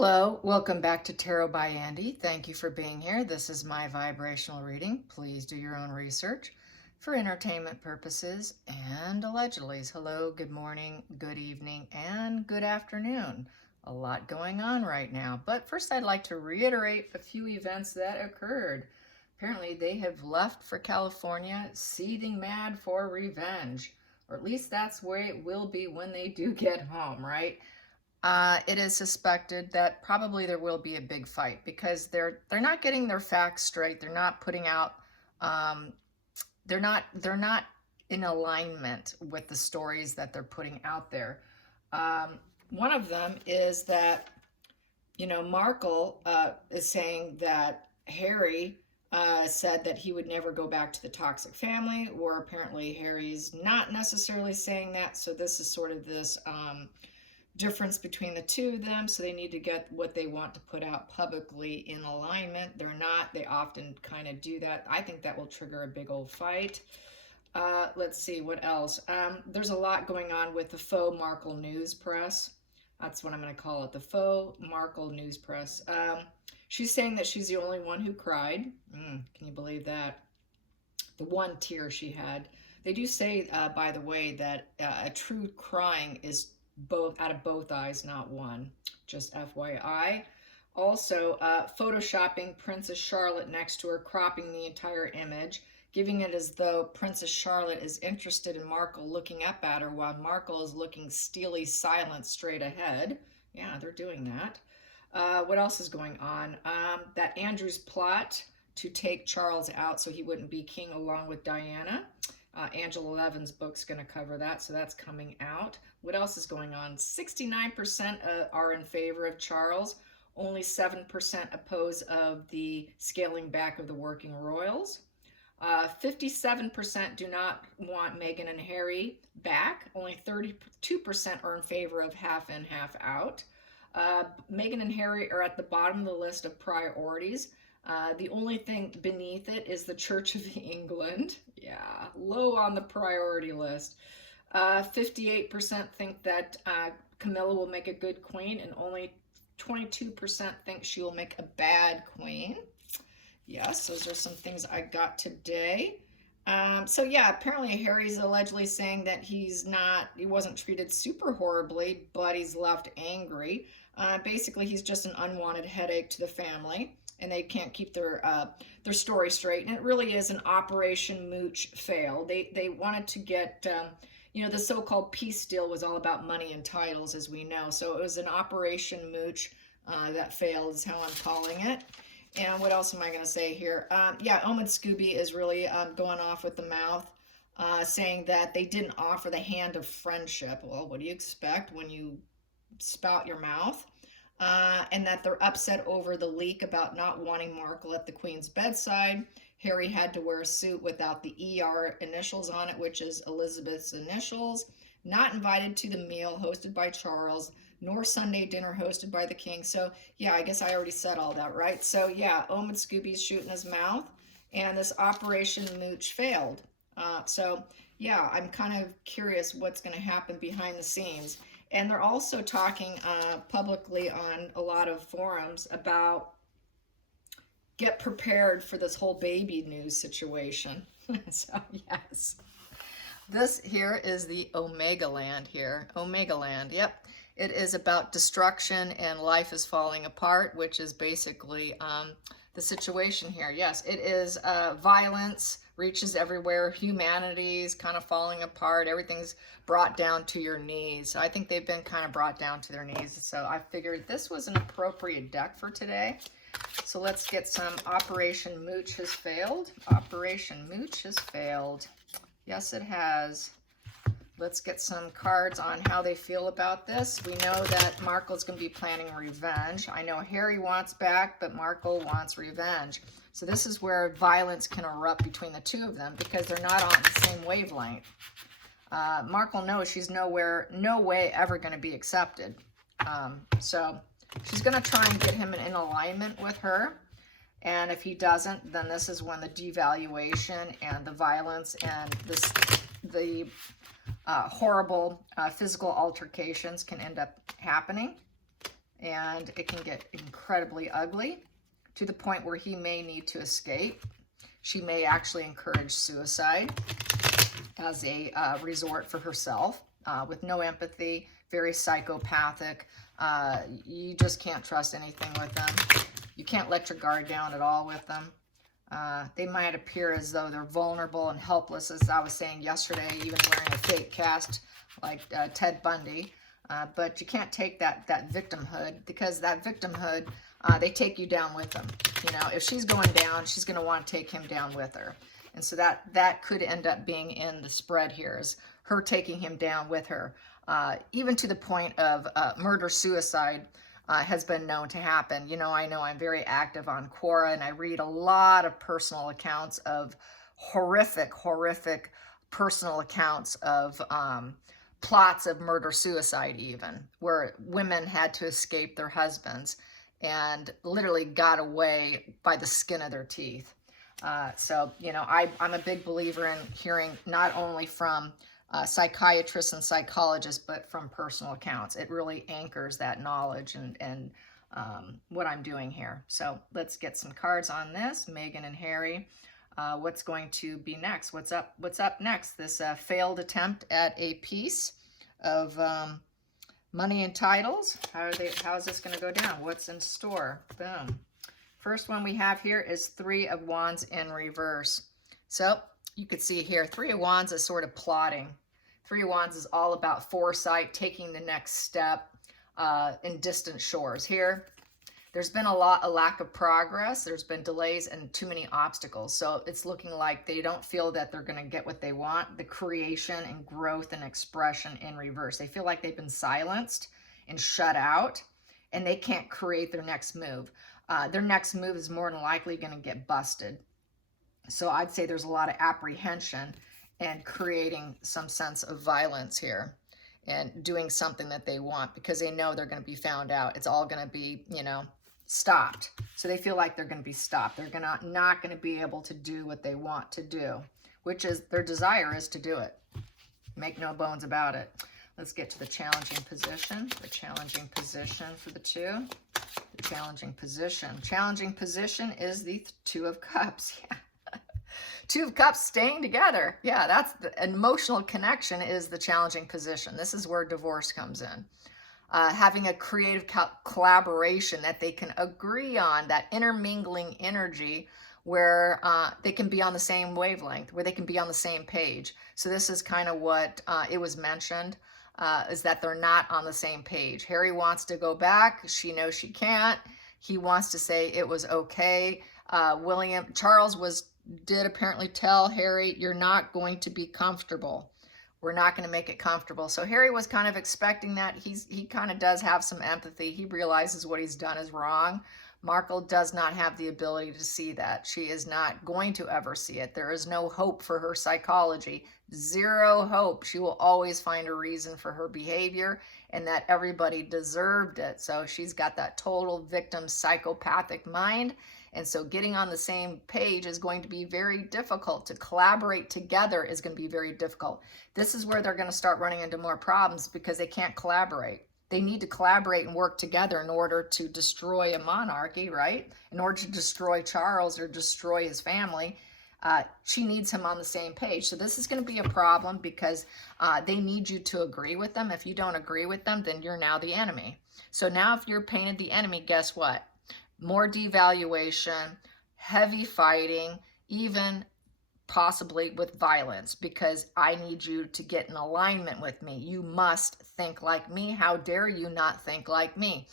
Hello, welcome back to Tarot by Andy. Thank you for being here. This is my vibrational reading. Please do your own research for entertainment purposes and allegedly. Hello, good morning, good evening, and good afternoon. A lot going on right now. But first, I'd like to reiterate a few events that occurred. Apparently, they have left for California, seething mad for revenge. Or at least that's where it will be when they do get home, right? It is suspected that probably there will be a big fight because they're not getting their facts straight. They're not putting out. Um, they're not in alignment with the stories that they're putting out there. One of them is that Markle is saying that Harry said that he would never go back to the toxic family, or apparently Harry's not necessarily saying that. So this is sort of this difference between the two of them, so they need to get what they want to put out publicly in alignment. They're not. They often kind of do that. I think that will trigger a big old fight. Let's see what else. There's a lot going on with the faux Markle news press. That's what I'm going to call it, the faux Markle news press. She's saying that she's the only one who cried. Can you believe that? The one tear she had. They do say, by the way, that a true crying is both out of both eyes, not one. Just FYI. Also, photoshopping Princess Charlotte next to her, cropping the entire image, giving it as though Princess Charlotte is interested in Markle looking up at her while Markle is looking steely silent straight ahead. Yeah, they're doing that. What else is going on? That Andrew's plot to take Charles out so he wouldn't be king along with Diana. Angela Levin's book's going to cover that, so that's coming out. What else is going on? 69% are in favor of Charles. Only 7% oppose of the scaling back of the working royals. 57% do not want Meghan and Harry back. Only 32% are in favor of half in, half out. Meghan and Harry are at the bottom of the list of priorities. The only thing beneath it is the Church of England. Yeah, low on the priority list. 58% think that Camilla will make a good queen, and only 22% think she will make a bad queen. Yes, those are some things I got today. So yeah, apparently Harry's allegedly saying that he wasn't treated super horribly, but he's left angry. Basically, he's just an unwanted headache to the family, and they can't keep their story straight. And it really is an Operation Mooch fail. They wanted to get, the so-called peace deal was all about money and titles, as we know. So it was an Operation Mooch that failed, is how I'm calling it. And what else am I going to say here? Omen Scooby is really going off with the mouth, saying that they didn't offer the hand of friendship. Well, what do you expect when you spout your mouth? And that they're upset over the leak about not wanting Markle at the Queen's bedside. Harry had to wear a suit without the ER initials on it, which is Elizabeth's initials. Not invited to the meal hosted by Charles, nor Sunday dinner hosted by the king. So, yeah, I guess I already said all that, right? So, yeah, Omen Scooby's shooting his mouth, and this Operation Mooch failed. Yeah, I'm kind of curious what's going to happen behind the scenes. And they're also talking publicly on a lot of forums about get prepared for this whole baby news situation. So, yes. This here is the Omega Land here. Omega Land, yep. It is about destruction and life is falling apart, which is basically the situation here. Yes, it is violence, reaches everywhere. Humanity's kind of falling apart. Everything's brought down to your knees. I think they've been kind of brought down to their knees. So I figured this was an appropriate deck for today. So let's get some Operation Mooch has failed. Operation Mooch has failed. Yes, it has. Let's get some cards on how they feel about this. We know that Markle's going to be planning revenge. I know Harry wants back, but Markle wants revenge. So this is where violence can erupt between the two of them because they're not on the same wavelength. Markle knows she's no way ever going to be accepted. So she's going to try and get him in alignment with her. And if he doesn't, then this is when the devaluation and the violence and the horrible physical altercations can end up happening. and it can get incredibly ugly to the point where he may need to escape. She may actually encourage suicide as a resort for herself, with no empathy, very psychopathic. You just can't trust anything with them. You can't let your guard down at all with them. They might appear as though they're vulnerable and helpless, as I was saying yesterday, even wearing a fake cast like Ted Bundy. But you can't take that victimhood, because that victimhood, they take you down with them. You know, if she's going down, she's going to want to take him down with her. And so that could end up being in the spread here, is her taking him down with her. Even to the point of murder-suicide has been known to happen. You know I'm very active on Quora, and I read a lot of personal accounts of horrific personal accounts of plots of murder-suicide, even, where women had to escape their husbands and literally got away by the skin of their teeth. So, I'm a big believer in hearing not only from psychiatrists and psychologists, but from personal accounts. It really anchors that knowledge and what I'm doing here. So let's get some cards on this. Meghan and Harry. What's going to be next? What's up next? This failed attempt at a piece of money and titles. How is this going to go down? What's in store? Boom. First one we have here is Three of Wands in reverse. So you could see here, Three of Wands is sort of plotting. Three of Wands is all about foresight, taking the next step in distant shores. Here, there's been a lack of progress. There's been delays and too many obstacles. So it's looking like they don't feel that they're going to get what they want. The creation and growth and expression in reverse. They feel like they've been silenced and shut out, and they can't create their next move. Their next move is more than likely going to get busted. So I'd say there's a lot of apprehension and creating some sense of violence here and doing something that they want, because they know they're going to be found out. It's all going to be, stopped. So they feel like they're going to be stopped. They're not going to be able to do what they want to do, which is their desire is to do it. Make no bones about it. Let's get to the challenging position. The challenging position for the two. The challenging position. Challenging position is the Two of Cups. Yeah. Two of Cups staying together. Yeah, that's the emotional connection is the challenging position. This is where divorce comes in. Having a creative collaboration that they can agree on, that intermingling energy where they can be on the same wavelength, where they can be on the same page. So this is kind of what it was mentioned, is that they're not on the same page. Harry wants to go back. She knows she can't. He wants to say it was okay. Charles did apparently tell Harry, you're not going to be comfortable. We're not going to make it comfortable. So Harry was kind of expecting that. He kind of does have some empathy. He realizes what he's done is wrong. Markle does not have the ability to see that. She is not going to ever see it. There is no hope for her psychology. Zero hope. She will always find a reason for her behavior, and that everybody deserved it. So she's got that total victim psychopathic mind. And so getting on the same page is going to be very difficult. To collaborate together is going to be very difficult. This is where they're going to start running into more problems, because they can't collaborate. They need to collaborate and work together in order to destroy a monarchy, right? In order to destroy Charles or destroy his family, she needs him on the same page. So this is going to be a problem, because they need you to agree with them. If you don't agree with them, then you're now the enemy. So now if you're painted the enemy, guess what? More devaluation, heavy fighting, even possibly with violence, because I need you to get in alignment with me. You must think like me. How dare you not think like me?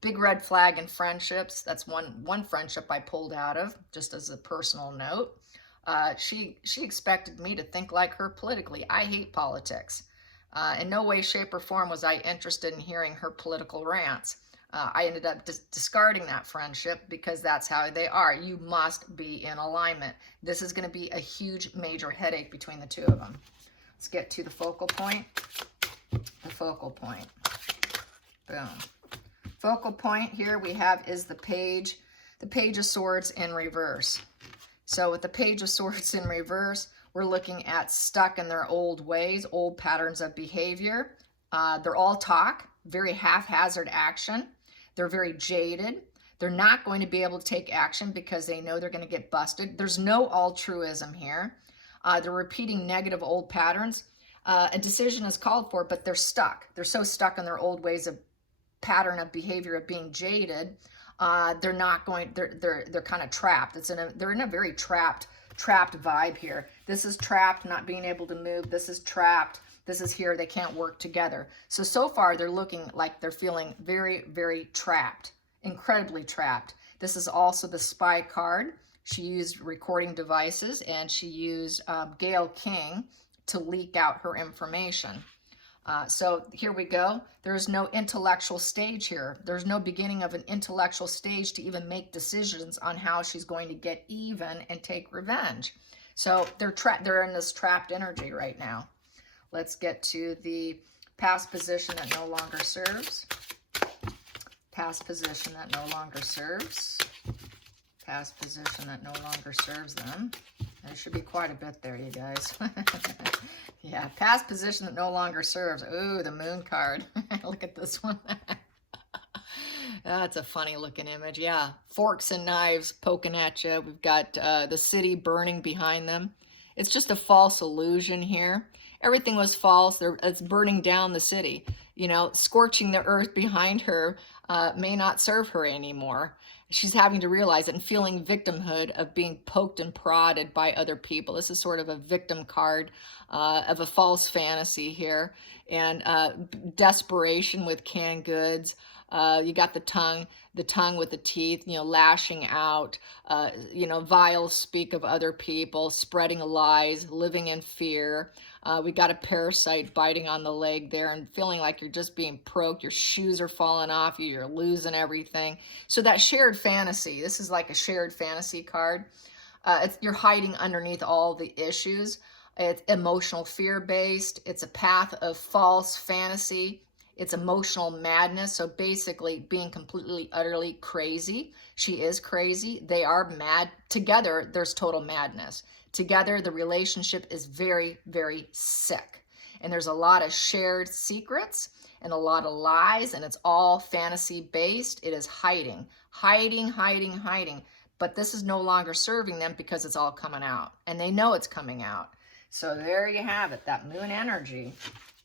Big red flag in friendships. That's one friendship I pulled out of, just as a personal note. She expected me to think like her politically. I hate politics. In no way, shape, or form was I interested in hearing her political rants. I ended up discarding that friendship, because that's how they are. You must be in alignment. This is going to be a huge, major headache between the two of them. Let's get to the focal point. The focal point. Boom. Focal point here we have is the Page of Swords in reverse. So with the Page of Swords in reverse, we're looking at stuck in their old ways, old patterns of behavior. They're all talk, very haphazard action. They're very jaded. They're not going to be able to take action because they know they're going to get busted. There's no altruism here. They're repeating negative old patterns. A decision is called for, but they're stuck. They're so stuck in their old ways of pattern of behavior of being jaded. They're not going. They're kind of trapped. They're in a very trapped vibe here. This is trapped, not being able to move. This is trapped. This is here. They can't work together. So far they're looking like they're feeling very, very trapped, incredibly trapped. This is also the spy card. She used recording devices, and she used Gail King to leak out her information. So here we go. There's no intellectual stage here. There's no beginning of an intellectual stage to even make decisions on how she's going to get even and take revenge. So they're in this trapped energy right now. Let's get to the past position that no longer serves. Past position that no longer serves. Past position that no longer serves them. There should be quite a bit there, you guys. Yeah, past position that no longer serves. Ooh, the moon card. Look at this one. That's a funny looking image. Yeah, forks and knives poking at you. We've got the city burning behind them. It's just a false illusion here. Everything was false. It's burning down the city. You know, scorching the earth behind her may not serve her anymore. She's having to realize it and feeling victimhood of being poked and prodded by other people. This is sort of a victim card of a false fantasy here. And desperation with canned goods. You got the tongue with the teeth, you know, lashing out, you know, vile speak of other people, spreading lies, living in fear. We got a parasite biting on the leg there and feeling like you're just being poked. Your shoes are falling off you. You're losing everything. So that shared fantasy, this is like a shared fantasy card. You're hiding underneath all the issues. It's emotional fear-based. It's a path of false fantasy. It's emotional madness. So basically being completely, utterly crazy. She is crazy. They are mad. Together, there's total madness. Together, the relationship is very, very sick. And there's a lot of shared secrets and a lot of lies, and it's all fantasy-based. It is hiding, hiding, hiding, hiding. But this is no longer serving them because it's all coming out. And they know it's coming out. So there you have it, that moon energy.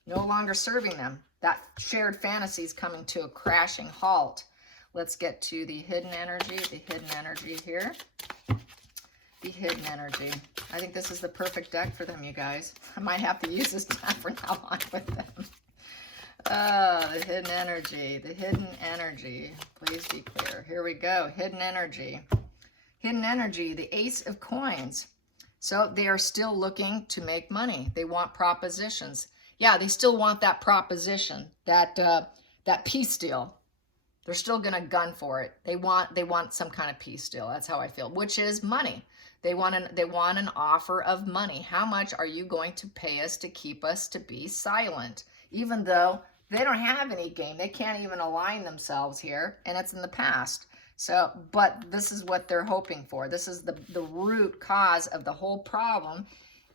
No longer serving them. That shared fantasy is coming to a crashing halt. Let's get to the hidden energy here. The hidden energy. I think this is the perfect deck for them, you guys. I might have to use this deck from now on with them. The hidden energy. The hidden energy. Please be clear. Here we go. Hidden energy. Hidden energy. The Ace of Coins. So they are still looking to make money. They want propositions. Yeah, they still want that proposition, that peace deal. They're still gonna gun for it. They want some kind of peace deal. That's how I feel, which is money. They want an offer of money. How much are you going to pay us to keep us to be silent? Even though they don't have any game, they can't even align themselves here, and it's in the past. So, but this is what they're hoping for. This is the root cause of the whole problem.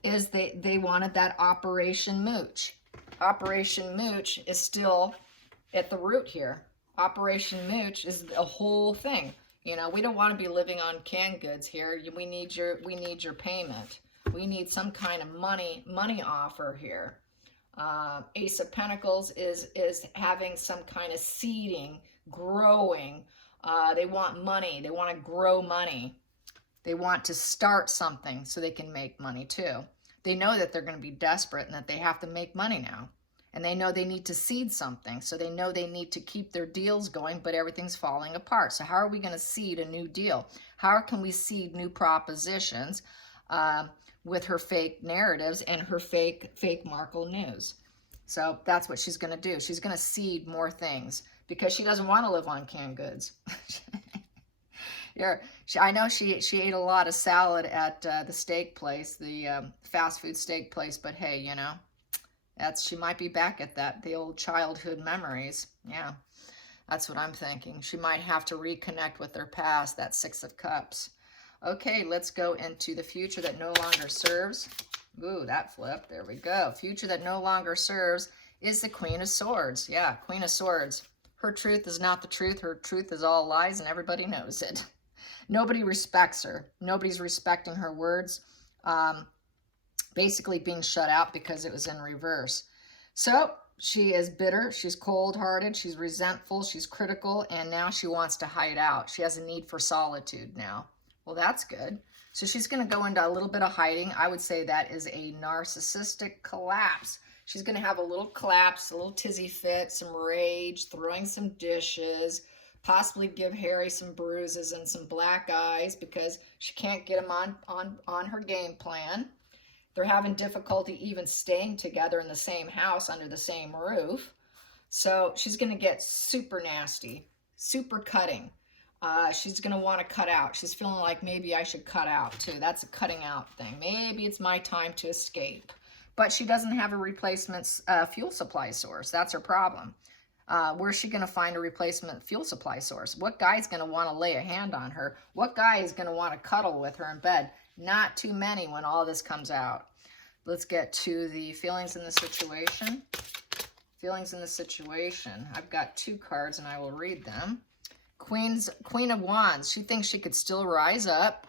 Is they wanted that Operation Mooch. Operation Mooch is still at the root here. Operation Mooch is a whole thing. You know, we don't want to be living on canned goods here. We need your payment. We need some kind of money offer here. Ace of Pentacles is having some kind of seeding, growing. They want money. They want to grow money. They want to start something so they can make money too. They know that they're going to be desperate and that they have to make money now. And they know they need to seed something. So they know they need to keep their deals going, but everything's falling apart. So how are we going to seed a new deal? How can we seed new propositions with her fake narratives and her fake Markle news? So that's what she's going to do. She's going to seed more things because she doesn't want to live on canned goods. I know she ate a lot of salad at the steak place, the fast food steak place, but hey, you know, she might be back at that, the old childhood memories. Yeah, that's what I'm thinking. She might have to reconnect with her past, that Six of Cups. Okay, let's go into the future that no longer serves. Ooh, that flipped. There we go. Future that no longer serves is the Queen of Swords. Yeah, Queen of Swords. Her truth is not the truth. Her truth is all lies, and everybody knows it. Nobody respects her. Nobody's respecting her words. Basically being shut out because it was in reverse. So she is bitter, she's cold-hearted, she's resentful, she's critical, and now she wants to hide out. She has a need for solitude now. Well, that's good. So she's going to go into a little bit of hiding. I would say that is a narcissistic collapse. She's going to have a little collapse, a little tizzy fit, some rage, throwing some dishes, possibly give Harry some bruises and some black eyes because she can't get him on her game plan. They're having difficulty even staying together in the same house under the same roof. So she's going to get super nasty, super cutting. She's going to want to cut out. She's feeling like maybe I should cut out too. That's a cutting out thing. Maybe it's my time to escape. But she doesn't have a replacement fuel supply source. That's her problem. Where's she going to find a replacement fuel supply source? What guy's going to want to lay a hand on her? What guy is going to want to cuddle with her in bed? Not too many when all this comes out. Let's get to the feelings in the situation. Feelings in the situation. I've got 2 cards and I will read them. Queen of Wands. She thinks she could still rise up.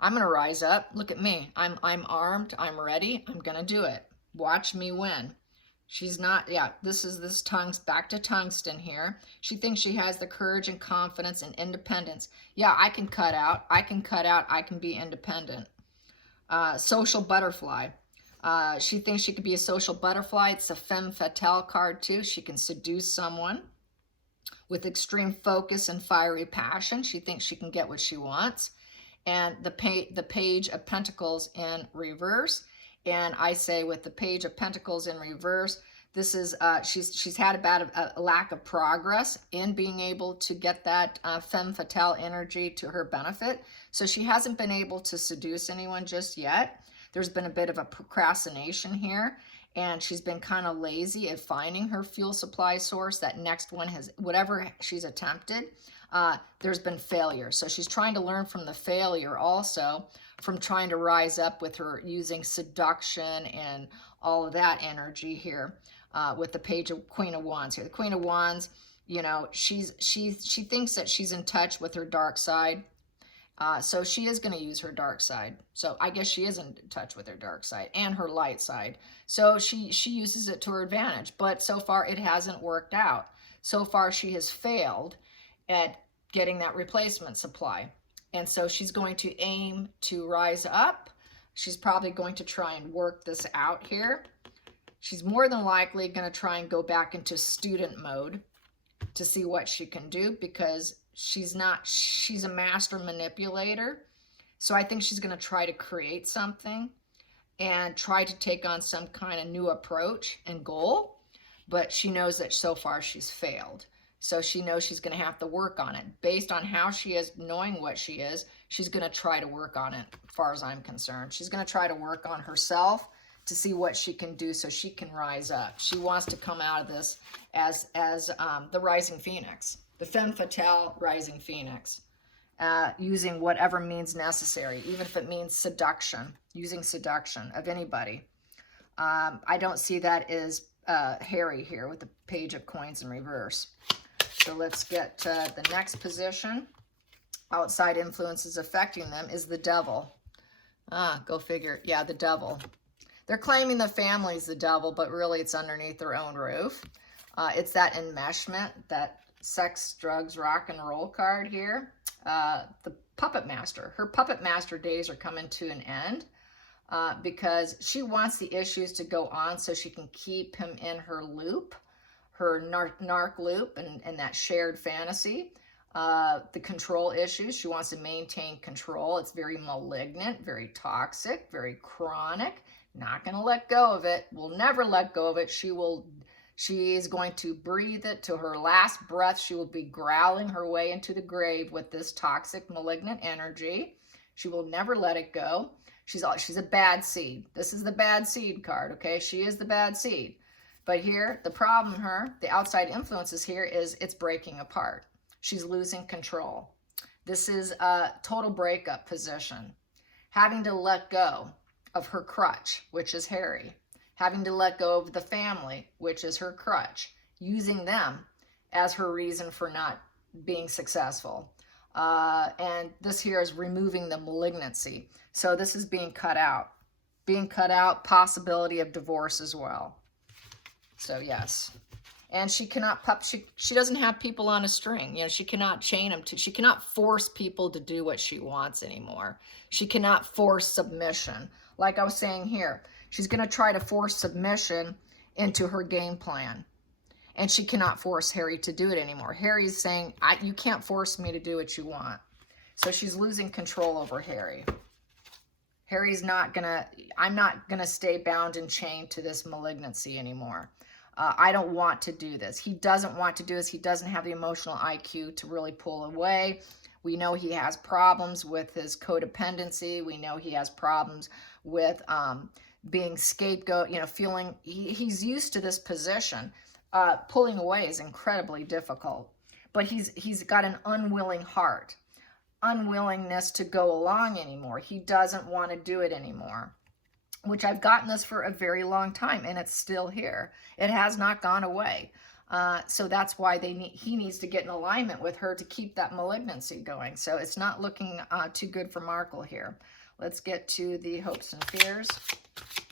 I'm going to rise up. Look at me. I'm armed. I'm ready. I'm going to do it. Watch me win. She's not, yeah, this back to tungsten here. She thinks she has the courage and confidence and independence. Yeah, I can cut out. I can cut out. I can be independent. Social butterfly. She thinks she could be a social butterfly. It's a femme fatale card too. She can seduce someone with extreme focus and fiery passion. She thinks she can get what she wants. And the Page of Pentacles in reverse. And I say with the Page of Pentacles in reverse, this is, she's had a lack of progress in being able to get that femme fatale energy to her benefit. So she hasn't been able to seduce anyone just yet. There's been a bit of a procrastination here, and she's been kind of lazy at finding her fuel supply source. That next one has, whatever she's attempted, there's been failure. So she's trying to learn from the failure also, from trying to rise up with her using seduction and all of that energy here with the Queen of Wands here. The Queen of Wands, you know, she thinks that she's in touch with her dark side. So she is going to use her dark side. So I guess she is in touch with her dark side and her light side. So she uses it to her advantage. But so far it hasn't worked out. So far she has failed at getting that replacement supply. And so she's going to aim to rise up. She's probably going to try and work this out here. She's more than likely going to try and go back into student mode to see what she can do, because she's a master manipulator. So I think she's going to try to create something and try to take on some kind of new approach and goal. But she knows that so far she's failed. So she knows she's going to have to work on it. Based on how she is, knowing what she is, she's going to try to work on it, as far as I'm concerned. She's going to try to work on herself to see what she can do so she can rise up. She wants to come out of this as the rising phoenix, the femme fatale rising phoenix, using whatever means necessary, even if it means seduction, using seduction of anybody. I don't see that as Harry here with the Page of Coins in reverse. So let's get to the next position. Outside influences affecting them is the devil. Go figure. Yeah, the devil. They're claiming the family's the devil, but really it's underneath their own roof. It's that enmeshment, that sex, drugs, rock and roll card here. The puppet master. Her puppet master days are coming to an end because she wants the issues to go on so she can keep him in her loop, her narc loop, and that shared fantasy. The control issues. She wants to maintain control. It's very malignant, very toxic, very chronic. Not going to let go of it. Will never let go of it. She is going to breathe it to her last breath. She will be growling her way into the grave with this toxic, malignant energy. She will never let it go. She's a bad seed. This is the bad seed card, okay? She is the bad seed. But here, the problem the outside influences here is it's breaking apart. She's losing control. This is a total breakup position. Having to let go of her crutch, which is Harry. Having to let go of the family, which is her crutch. Using them as her reason for not being successful. And this here is removing the malignancy. So this is being cut out. Being cut out, possibility of divorce as well. So yes. And she cannot she doesn't have people on a string. You know, she cannot chain them she cannot force people to do what she wants anymore. She cannot force submission. Like I was saying here, she's going to try to force submission into her game plan. And she cannot force Harry to do it anymore. Harry's saying, you can't force me to do what you want. So she's losing control over Harry. Harry's not gonna, I'm not gonna stay bound and chained to this malignancy anymore. I don't want to do this. He doesn't want to do this. He doesn't have the emotional IQ to really pull away. We know he has problems with his codependency. We know he has problems with being scapegoat, you know, feeling, he's used to this position. Pulling away is incredibly difficult, but he's got an unwilling heart, unwillingness to go along anymore. He doesn't want to do it anymore, which I've gotten this for a very long time, and it's still here. It has not gone away. So that's why he needs to get in alignment with her to keep that malignancy going. So it's not looking too good for Markle here. Let's get to the hopes and fears.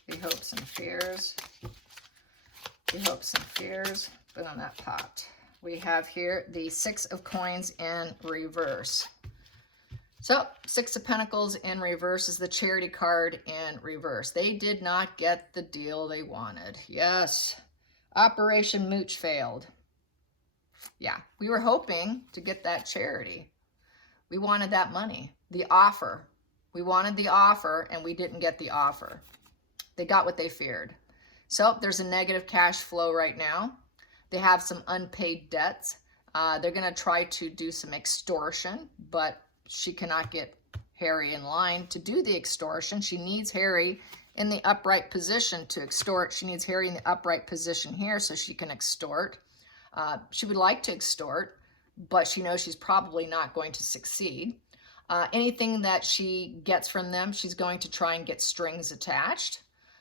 The hopes and fears. The hopes and fears. Boom, that popped. We have here the Six of Coins in reverse. So, Six of Pentacles in reverse is the Charity card in reverse. They did not get the deal they wanted. Yes. Operation Mooch failed. Yeah, we were hoping to get that charity. We wanted that money. The offer. We wanted the offer, and we didn't get the offer. They got what they feared. So there's a negative cash flow right now. They have some unpaid debts. They're going to try to do some extortion, but she cannot get Harry in line to do the extortion. She needs Harry in the upright position to extort. She needs Harry in the upright position here so she can extort. She would like to extort, but she knows she's probably not going to succeed. Anything that she gets from them, she's going to try and get strings attached.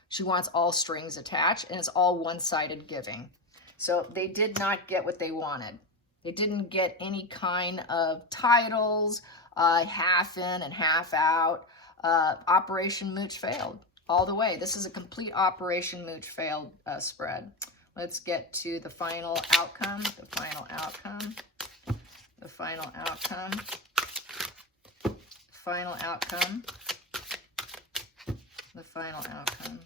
She wants all strings attached, and it's all one-sided giving. So they did not get what they wanted. They didn't get any kind of titles, half in and half out. Operation Mooch failed all the way. This is a complete Operation Mooch failed spread. Let's get to the final outcome. The final outcome. The final outcome. Final outcome. The final outcome.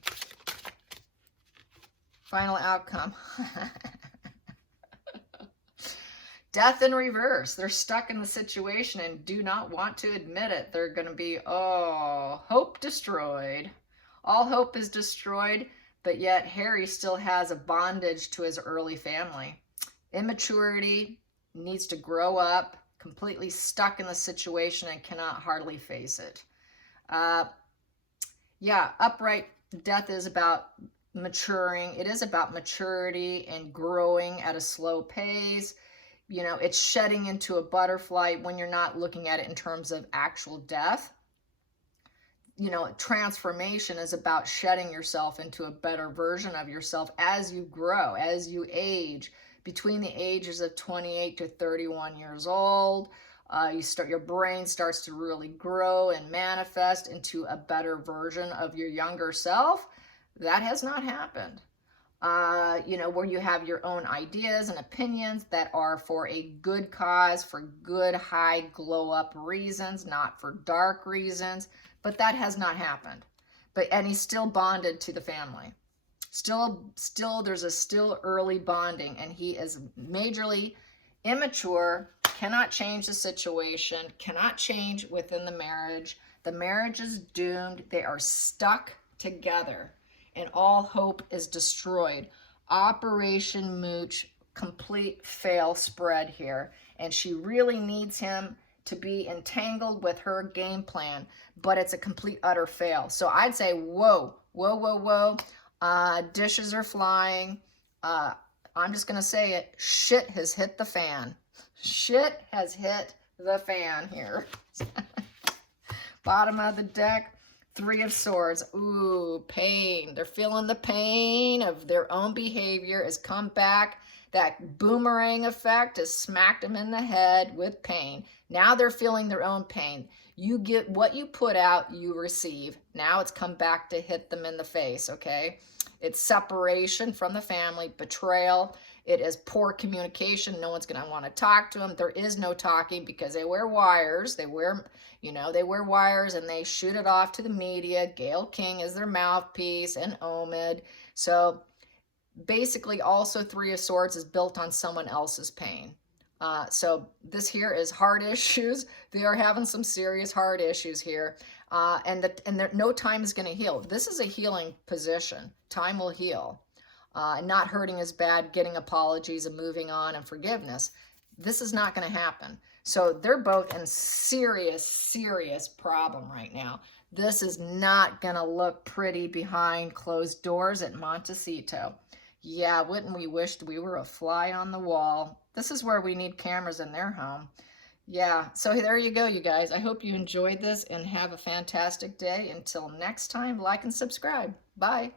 Final outcome. Death in reverse. They're stuck in the situation and do not want to admit it. They're going to be, oh, hope destroyed. All hope is destroyed, but yet Harry still has a bondage to his early family. Immaturity, needs to grow up, completely stuck in the situation and cannot hardly face it. Yeah, upright death is about maturing. It is about maturity and growing at a slow pace. You know, it's shedding into a butterfly when you're not looking at it in terms of actual death. You know, transformation is about shedding yourself into a better version of yourself as you grow, as you age. Between the ages of 28 to 31 years old, your brain starts to really grow and manifest into a better version of your younger self. That has not happened. You know, where you have your own ideas and opinions that are for a good cause, for good, high, glow up reasons, not for dark reasons. But that has not happened. And he's still bonded to the family. There's a still early bonding, and he is majorly immature, cannot change the situation, cannot change within the marriage. The marriage is doomed. They are stuck together, and all hope is destroyed. Operation Mooch, complete fail spread here, and she really needs him to be entangled with her game plan, but it's a complete utter fail. So I'd say, whoa, whoa, whoa, whoa. Dishes are flying. I'm just going to say it. Shit has hit the fan. Shit has hit the fan here. Bottom of the deck, Three of Swords. Ooh, pain. They're feeling the pain of their own behavior has come back That boomerang effect has smacked them in the head with pain. Now they're feeling their own pain. You get what you put out, you receive. Now it's come back to hit them in the face, okay? It's separation from the family, betrayal. It is poor communication. No one's going to want to talk to them. There is no talking because they wear wires. They wear wires and they shoot it off to the media. Gail King is their mouthpiece and Omid. So basically also Three of Swords is built on someone else's pain. So this here is heart issues. They are having some serious heart issues here. And no time is going to heal. This is a healing position. Time will heal. Not hurting is bad, getting apologies and moving on and forgiveness. This is not going to happen. So they're both in serious, serious problem right now. This is not going to look pretty behind closed doors at Montecito. Yeah, wouldn't we wished we were a fly on the wall? This is where we need cameras in their home. Yeah, so there you go, you guys. I hope you enjoyed this and have a fantastic day. Until next time, like and subscribe. Bye.